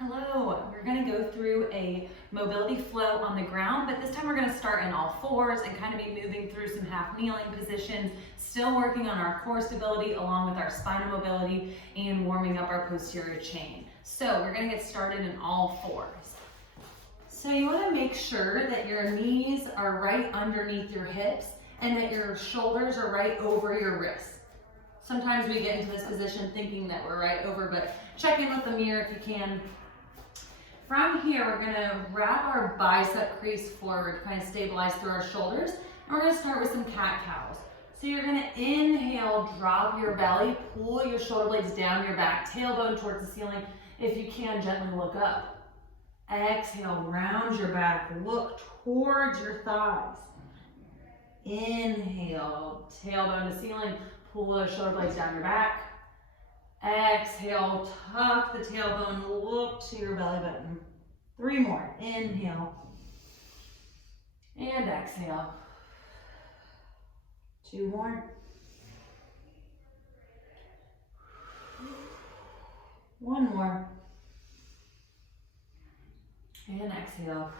Hello, we're going to go through a mobility flow on the ground, but this time we're going to start in all fours and kind of be moving through some half kneeling positions, still working on our core stability along with our spinal mobility and warming up our posterior chain. So we're going to get started in all fours. So you want to make sure that your knees are right underneath your hips and that your shoulders are right over your wrists. Sometimes we get into this position thinking that we're right over, but check in with the mirror if you can. From here, we're gonna wrap our bicep crease forward, kind of stabilize through our shoulders. And we're gonna start with some cat-cows. So you're gonna inhale, drop your belly, pull your shoulder blades down your back, tailbone towards the ceiling. If you can, gently look up. Exhale, round your back, look towards your thighs. Inhale, tailbone to ceiling, pull the shoulder blades down your back. Exhale, tuck the tailbone, look to your belly button. 3 more. Inhale. And exhale. 2 more. 1 more. And exhale.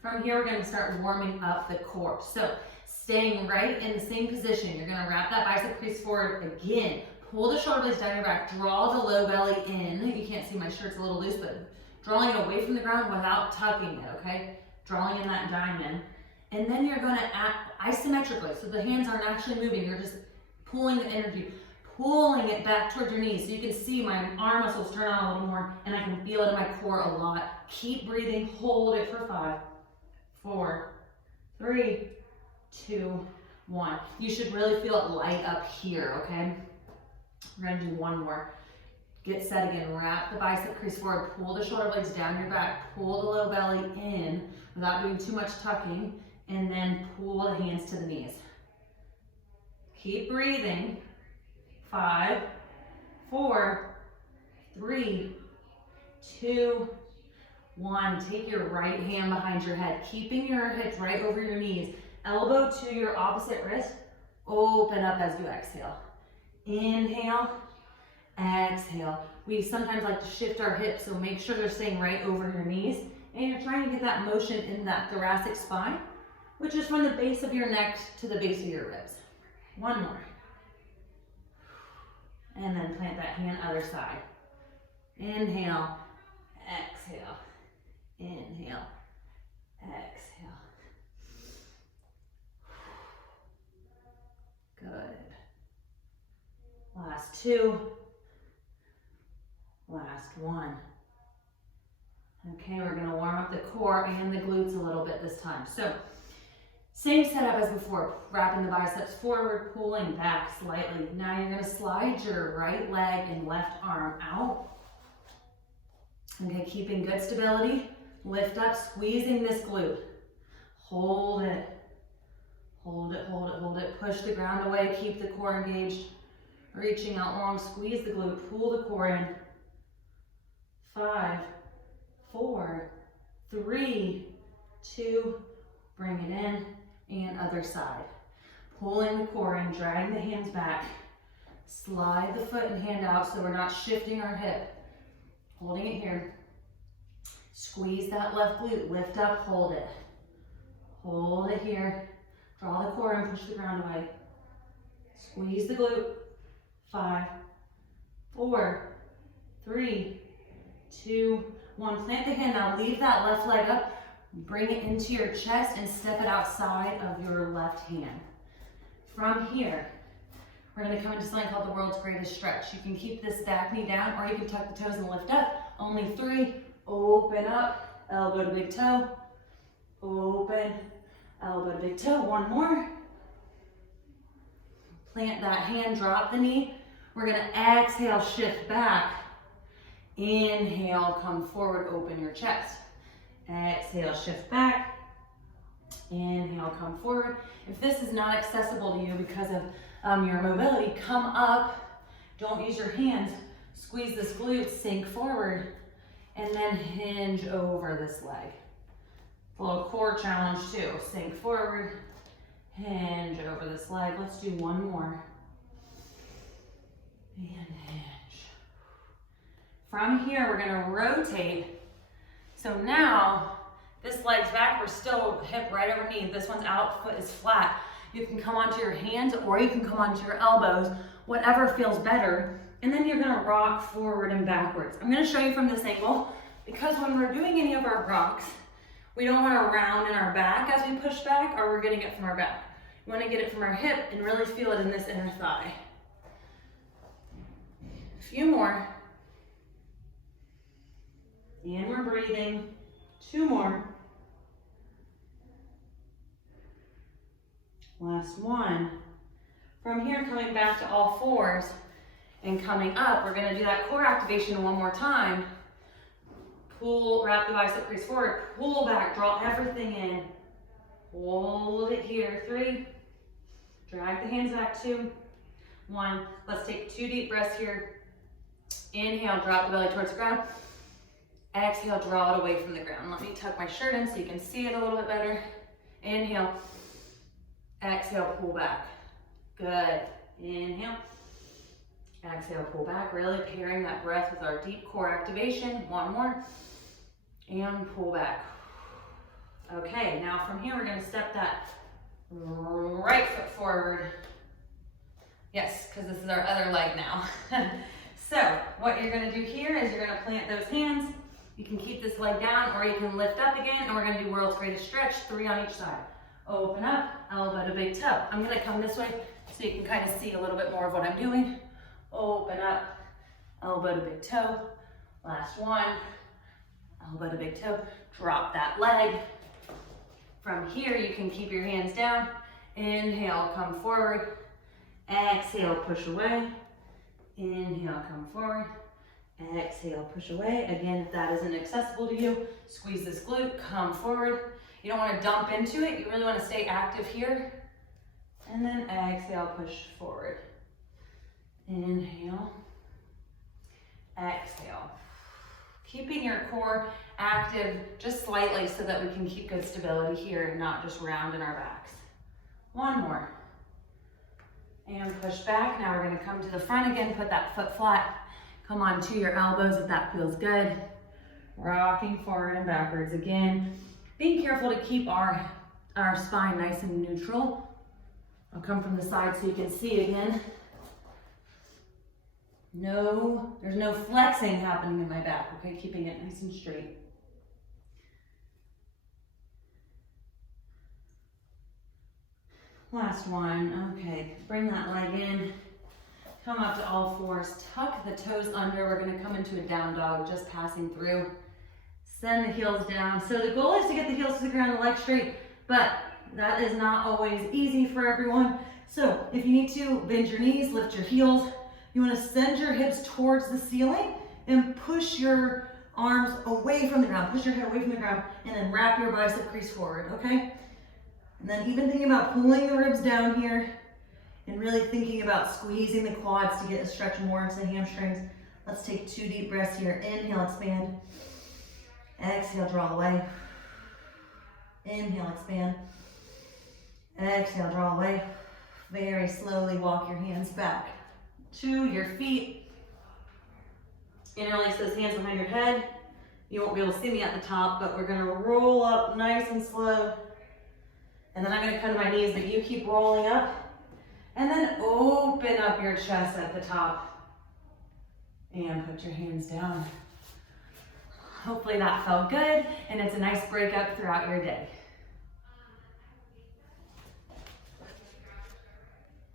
From here, we're going to start warming up the core. So staying right in the same position, you're going to wrap that bicep crease forward again. Pull the shoulder blades down your back. Draw the low belly in. You can't see my shirt's a little loose, but drawing it away from the ground without tucking it, okay? Drawing in that diamond. And then you're going to act isometrically. So the hands aren't actually moving. You're just pulling the energy, pulling it back towards your knees. So you can see my arm muscles turn on a little more, and I can feel it in my core a lot. Keep breathing. Hold it for 5, 4, 3, 2, 1. You should really feel it light up here, okay? We're gonna do 1 more. Get set again. Wrap the bicep crease forward. Pull the shoulder blades down your back. Pull the low belly in without doing too much tucking. And then pull the hands to the knees. Keep breathing. 5, 4, 3, 2, 1. Take your right hand behind your head, keeping your hips right over your knees. Elbow to your opposite wrist. Open up as you exhale. Inhale, exhale. We sometimes like to shift our hips, so make sure they're staying right over your knees. And you're trying to get that motion in that thoracic spine, which is from the base of your neck to the base of your ribs. 1 more. And then plant that hand other side. Inhale, exhale. Inhale, exhale. Good. Last 2. Last 1. Okay, we're going to warm up the core and the glutes a little bit this time. So, same setup as before, wrapping the biceps forward, pulling back slightly. Now you're going to slide your right leg and left arm out. Okay, keeping good stability. Lift up, squeezing this glute. Hold it. Hold it, hold it, hold it. Push the ground away, keep the core engaged. Reaching out long, squeeze the glute, pull the core in. 5, 4, 3, 2, bring it in, and other side. Pulling the core in, dragging the hands back. Slide the foot and hand out so we're not shifting our hip. Holding it here. Squeeze that left glute, lift up, hold it. Hold it here. Draw the core in, push the ground away. Squeeze the glute. 5, 4, 3, 2, 1. Plant the hand now. Leave that left leg up. Bring it into your chest and step it outside of your left hand. From here, we're going to come into something called the world's greatest stretch. You can keep this back knee down, or you can tuck the toes and lift up. Only 3. Open up. Elbow to big toe. Open. Elbow to big toe. 1 more. Plant that hand, drop the knee. We're going to exhale, shift back. Inhale, come forward, open your chest. Exhale, shift back. Inhale, come forward. If this is not accessible to you because of your mobility, come up. Don't use your hands. Squeeze this glute, sink forward, and then hinge over this leg. A little core challenge too. Sink forward, hinge over this leg. Let's do 1 more. And hinge. From here, we're gonna rotate. So now, this leg's back, we're still hip right over knee. This one's out, foot is flat. You can come onto your hands or you can come onto your elbows, whatever feels better. And then you're gonna rock forward and backwards. I'm gonna show you from this angle because when we're doing any of our rocks, we don't wanna round in our back as we push back, or we're getting it from our back. We wanna get it from our hip and really feel it in this inner thigh. A few more. And we're breathing. 2 more. Last one. From here, coming back to all fours and coming up, we're gonna do that core activation one more time. Pull, wrap the bicep crease forward, pull back, draw everything in. Hold it here, 3. Drag the hands back, 2. 1. Let's take 2 deep breaths here. Inhale, drop the belly towards the ground. Exhale, draw it away from the ground. Let me tuck my shirt in so you can see it a little bit better. Inhale. Exhale, pull back. Good. Inhale. Exhale, pull back. Really pairing that breath with our deep core activation. 1 more. And pull back. Okay, now from here, we're gonna step that right foot forward. Yes, because this is our other leg now. So what you're gonna do here is you're gonna plant those hands. You can keep this leg down or you can lift up again, and we're gonna do world's greatest stretch, 3 on each side. Open up, elbow to big toe. I'm gonna come this way so you can kind of see a little bit more of what I'm doing. Open up, elbow to big toe. Last one, elbow to big toe. Drop that leg. From here, you can keep your hands down. Inhale, come forward. Exhale, push away. Inhale, come forward. Exhale, push away. Again, if that isn't accessible to you, squeeze this glute, come forward. You don't want to dump into it. You really want to stay active here. And then exhale, push forward. Inhale. Exhale. Keeping your core active just slightly so that we can keep good stability here and not just round in our backs. 1 more. And push back. Now we're going to come to the front again. Put that foot flat. Come onto your elbows if that feels good. Rocking forward and backwards again. Being careful to keep our spine nice and neutral. I'll come from the side so you can see again. No, there's no flexing happening in my back, okay? Keeping it nice and straight. Last one, okay. Bring that leg in. Come up to all fours, tuck the toes under. We're gonna come into a down dog, just passing through. Send the heels down. So the goal is to get the heels to the ground, the legs straight, but that is not always easy for everyone. So if you need to, bend your knees, lift your heels. You wanna send your hips towards the ceiling and push your arms away from the ground. Push your head away from the ground and then wrap your bicep crease forward, okay? And then even thinking about pulling the ribs down here and really thinking about squeezing the quads to get a stretch more into the hamstrings. Let's take 2 deep breaths here. Inhale, expand. Exhale, draw away. Inhale, expand. Exhale, draw away. Very slowly walk your hands back to your feet. Interlace those hands behind your head. You won't be able to see me at the top, but we're gonna roll up nice and slow. And then I'm gonna come to my knees, but you keep rolling up. And then open up your chest at the top. And put your hands down. Hopefully that felt good, and it's a nice break up throughout your day.